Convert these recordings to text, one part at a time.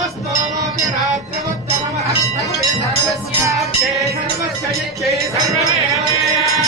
सर्वस्य सर्वस्य सर्वस्य सर्वमेव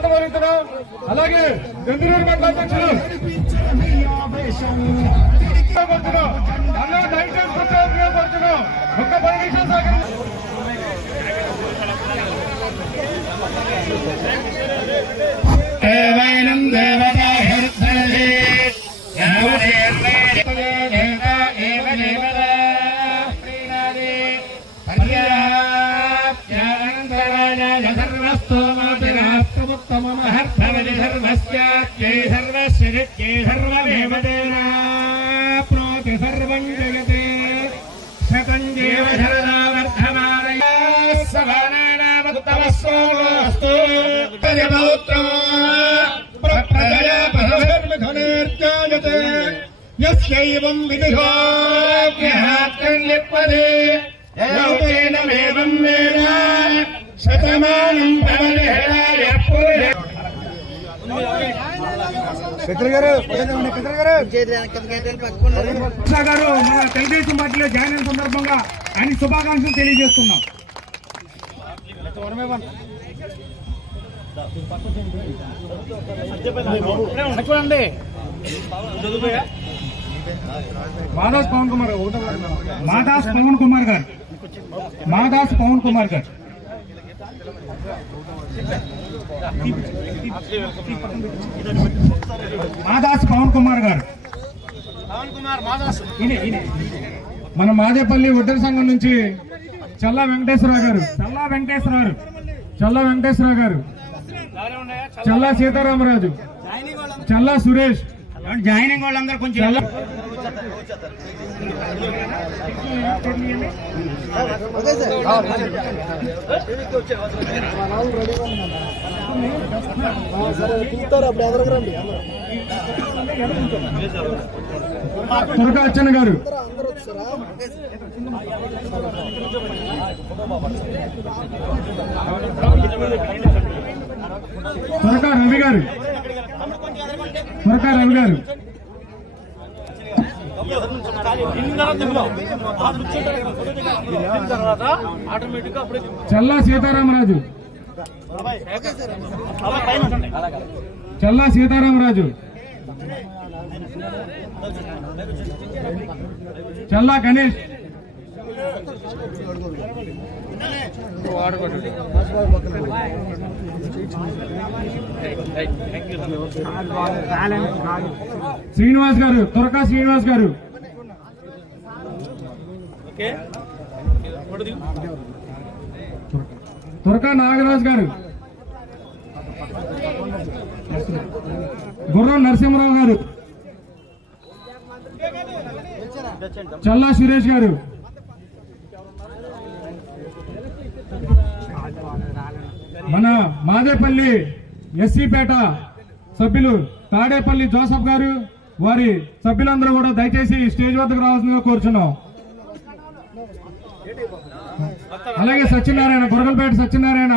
స్వాగతం అలాగే చంద్రూరు మండల అధ్యక్షులు. అన్న దయచేసి ఒక్క పది నిమిషాలు सर्वमेवतेन प्रोति सर्वम् जगते। शतम् जीवधरणावर्धमानय सभानानामुत्तमः सोमोऽस्तु प्रजया परधर्मधनुर्जायते यस्यैवम् గారు మన తెలుగుదేశం పార్టీలో జాయిన్ అయిన సందర్భంగా ఆయన శుభాకాంక్షలు తెలియజేస్తున్నాం. చూడండి మాదాస్ పవన్ కుమార్ మాదాస్ పవన్ కుమార్ గారు. మాదాస్ పవన్ కుమార్ గారు. మాదాస్ పవన్ కుమార్ గారు. మన మాదేపల్లి ఒడ్డర సంఘం నుంచి చల్లా వెంకటేశ్వరరావు గారు. చల్లా వెంకటేశ్వరరావు చల్లా వెంకటేశ్వరరావు గారు. చల్లా సీతారామరాజు. చల్లా సురేష్. జాయినింగ్ వాళ్ళందరూ కొంచెం తురక అచ్చన్న గారు. తురక రవి గారు. తురక రవి గారు. చల్లా సీతారామరాజు. చల్లా సీతారామరాజు. చల్లా గణేష్. శ్రీనివాస్ గారు త్వరకా శ్రీనివాస్ గారు. త్వరకా నాగరాజు గారు. గుర్రం నరసింహరావు గారు. చల్లా సురేష్ గారు. మన మాదేపల్లి ఎస్సీపేట సభ్యులు తాడేపల్లి జోసఫ్ గారు వారి సభ్యులందరూ కూడా దయచేసి స్టేజ్ వద్దకు రావాల్సిందిగా కోరుచున్నాం. అలాగే సత్యనారాయణ గురగలపేట సత్యనారాయణ.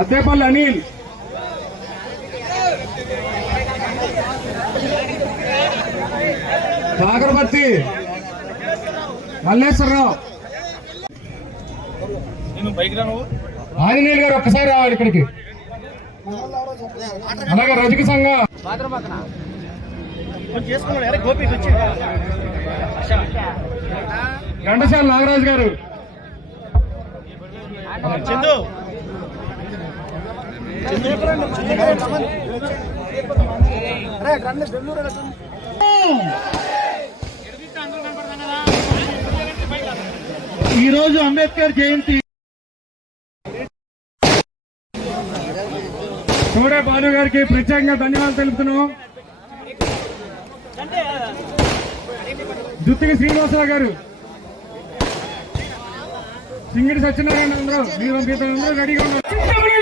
అద్దేపల్లి అనిల్. కాకరపర్తి మల్లేశ్వరరావు. ఆంజనేయులు గారు ఒక్కసారి రావాలి ఇక్కడికి. అలాగే రజక సంఘం. ఘంటసాల నాగరాజు గారు. చందు. ఈ రోజు అంబేద్కర్ జయంతి. చూడే బాలు గారికి ప్రత్యేకంగా ధన్యవాదాలు తెలుపుతున్నాం. జుత్తికి శ్రీనివాసరావు గారు. సింగిడి సత్యనారాయణ అందరూ మీరు అందరూ రెడీగా ఉన్నారు.